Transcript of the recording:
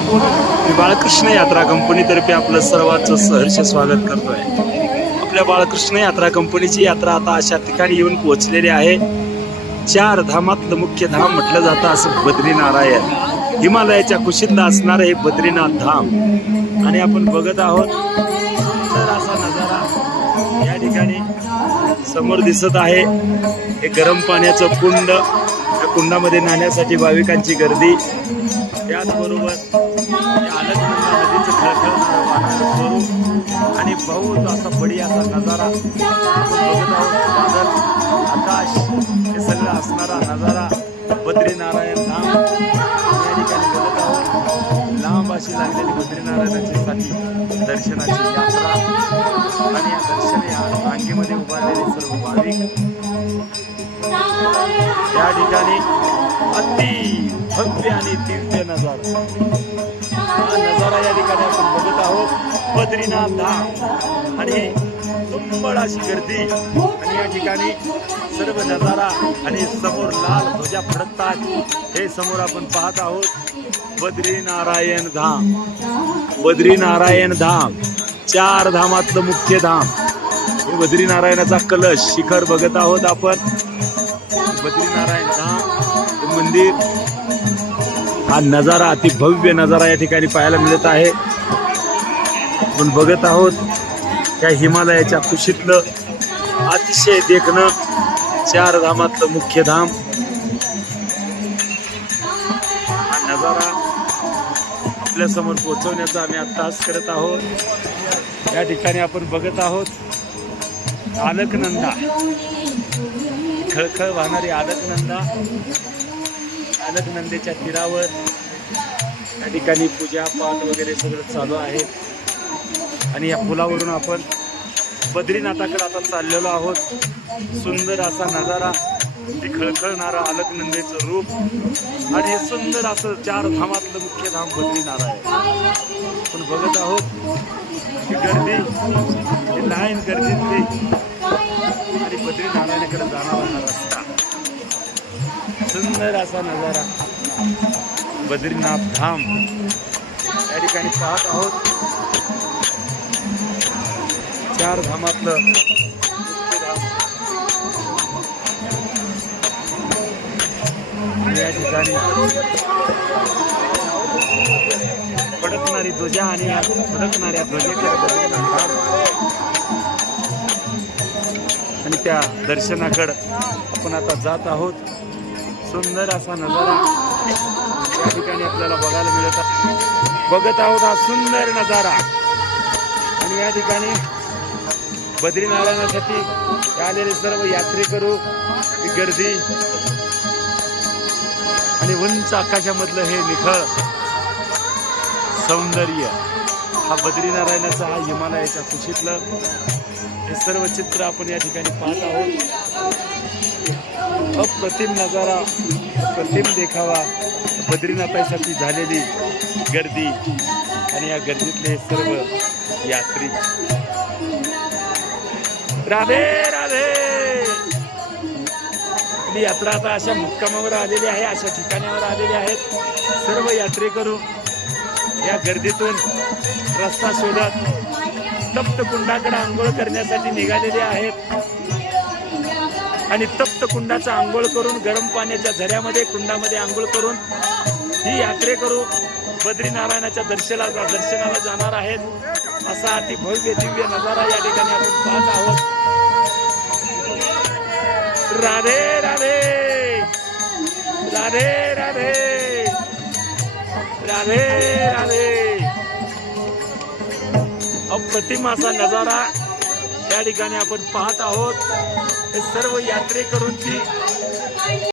मी बाळकृष्ण यात्रा कंपनीतर्फे आपलं सर्वांचं सहर्ष स्वागत करतोय. आपल्या बाळकृष्ण यात्रा कंपनीची यात्रा आता अशा ठिकाणी येऊन पोहोचलेली आहे. चार धामातलं मुख्य धाम म्हटलं जातं असं बद्रीनारायण. हिमालयाच्या कुशीतलं असणारं हे बद्रीनाथ धाम. आणि आपण बघत आहोत सुंदर असा नजारा या ठिकाणी समोर दिसत आहे. हे गरम पाण्याचं कुंड. या कुंडामध्ये नाण्यासाठी भाविकांची गर्दी. त्याचबरोबर हे नदीचं खळखळ स्वरूप आणि बहुत असा बडी असा नजारा बघत आहोत बादल आकाश हे सगळं असणारा नजारा बद्रीनारायण धाम. या ठिकाणी बघत आहोत. लांब अशी लागलेली बद्रीनारायणाची साठी दर्शनाची यात्रा. आणि या दर्शन या रांगेमध्ये उभारलेले सर्व भाविक या ठिकाणी अति भव्य आणि दिव्य नजारा. हा नजारा या ठिकाणी आपण बघत आहोत. बद्रीनाथ धाम आणि तुंबळ अशी गर्दी. आणि या ठिकाणी सर्व नजारा आणि समोर लाल ध्वजा फडकतात. हे समोर आपण पाहत आहोत. बद्रीनारायण धाम. बद्रीनारायण धाम. चार धामातलं मुख्य धाम. हे बद्रीनारायणाचा कलश शिखर बघत आहोत आपण. बद्रीनारायण धाम मंदिर हा नजारा अति भव्य नजारा या ठिकाणी पाहायला मिळत आहे. आपण बघत आहोत त्या हिमालयाच्या कुशीतलं अतिशय देखणं चार धामातलं मुख्य धाम. हा नजारा आपल्यासमोर पोहोचवण्याचा आम्ही आत्ताच करत आहोत. या ठिकाणी आपण बघत आहोत अलकनंदा खळखळ वाहणारी आलकनंदा आलकनंदेच्या तीरावर या ठिकाणी पूजा पाठ वगैरे सगळं चालू आहे. आणि या पुलावरून आपण बद्रीनाथाकडे आता चाललेलो आहोत. सुंदर असा नजारा ते खळखळणारं आलकनंदेचं रूप. आणि हे सुंदर असं चार धामातलं मुख्य धाम बद्रीनारायण. आपण बघत आहोत गर्दी लाईन गर्दीतली. सुंदर असा नजारा. बद्रीनाथ धाम या ठिकाणी पाहत आहोत. चार धामातलं या ठिकाणी फडकणारी ध्वजा आणि या फडकणाऱ्या ध्वजेच्या आणि त्या दर्शनाकडं आपण आता जात आहोत. सुंदर असा नजारा या ठिकाणी आपल्याला बघायला मिळत आहे. बघत आहोत हा सुंदर नजारा. आणि या ठिकाणी बद्रीनारायणासाठी आलेले सर्व यात्रेकरू गर्दी आणि उंच आकाशामधलं हे निखळ सौंदर्य हा बद्रीनारायणाचा हा हिमालयाच्या कुशीतलं हे सर्व चित्र आपण या ठिकाणी पाहत आहोत. अप्रतिम नजारा प्रतिम देखावा बद्रीनाथासाठी झालेली गर्दी आणि या गर्दीतले सर्व यात्री. राधे राधे! आपली यात्रा आता अशा मुक्कामावर आलेली आहे अशा ठिकाणावर आलेली आहेत. सर्व यात्रेकरू या गर्दीतून रस्ता शोधत तप्त कुंडाकडे आंघोळ करण्यासाठी निघालेले आहेत. आणि तप्त कुंडाचा आंघोळ करून गरम पाण्याच्या झऱ्यामध्ये कुंडामध्ये आंघोळ करून ही यात्रे करू. बद्रीनारायणाच्या दर्शनाला दर्शनाला जाणार आहेत. असा अति भव्य दिव्य नजारा या ठिकाणी आपण पाहत आहोत. राधे राधे! राधे राधे! राधे राधे! अप्रतिम असा नजारा या ठिकाणी आपण पाहत आहोत. हे सर्व यात्रेकरूंची